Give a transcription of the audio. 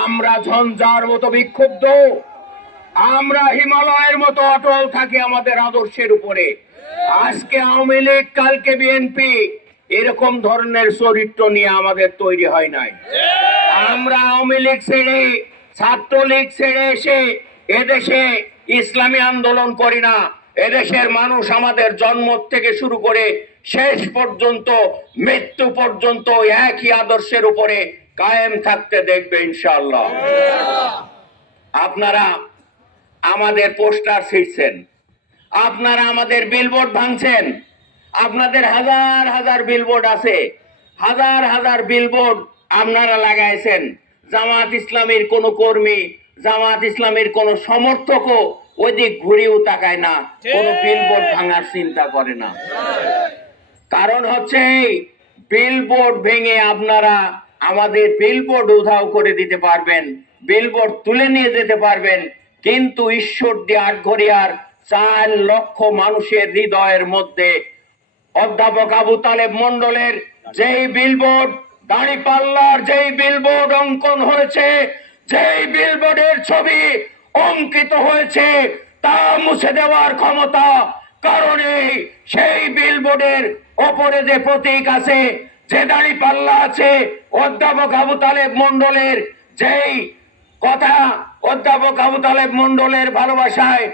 আমরা ঝঞ্ঝার মতো বিক্ষুব্ধ। আমরা হিমালয়ের মতো অটল থাকি আমাদের আদর্শের উপরে। আজকে আওয়ামী লীগ, কালকে বিএনপি এরকম ধরনের চরিত্র নিয়ে আমাদের তৈরি হয় নাই। আমরা আওয়ামী লীগ ছেড়ে, ছাত্রলীগ ছেড়ে এসে এদেশে ইসলামী আন্দোলন করি না। এদেশের মানুষ আমাদের জন্ম থেকে শুরু করে শেষ পর্যন্ত, মৃত্যু পর্যন্ত একই আদর্শের উপরে কায়েম থাকতে দেখবে ইনশাআল্লাহ। আপনারা আমাদের পোস্টার ছিঁড়ছেন। আপনারা আমাদের বিলবোর্ড ভাঙছেন। আপনাদের হাজার হাজার বিলবোর্ড আছে। হাজার হাজার বিলবোর্ড আপনারা লাগাইছেন। জামাত ইসলামের কোন কর্মী, জামাত ইসলামের কোন সমর্থকও ওইদিক ঘুরেও তাকায় না। কোন বিলবোর্ড ভাঙার চিন্তা করে না। কারণ হচ্ছে বিলবোর্ড ভেঙে আপনারা আমাদের বিলবোর্ড উধাও করে দিতে পারবেন বিলবোর্ড তুলে নিয়ে যেতে পারবেন, কিন্তু ঈশ্বর দিয়ে আটঘরিয়ার চার লক্ষ মানুষের হৃদয়ের মধ্যে অধ্যাপক আবু তালেব মন্ডলের যেই বিলবোর্ড দাড়ি পাল্লার যেই বিলবোর্ড অঙ্কন হয়েছে, যেই বিলবোর্ডের ছবি অঙ্কিত হয়েছে, তা মুছে দেওয়ার ক্ষমতা কারণে সেই বিলবোর্ডের ওপরে যে প্রতীক আছে যে দাড়ি পাল্লা আছে অধ্যাপক আবু তালেব মন্ডলের যেই কথা অধ্যাপক আবু তালেব মন্ডলের ভালোবাসায়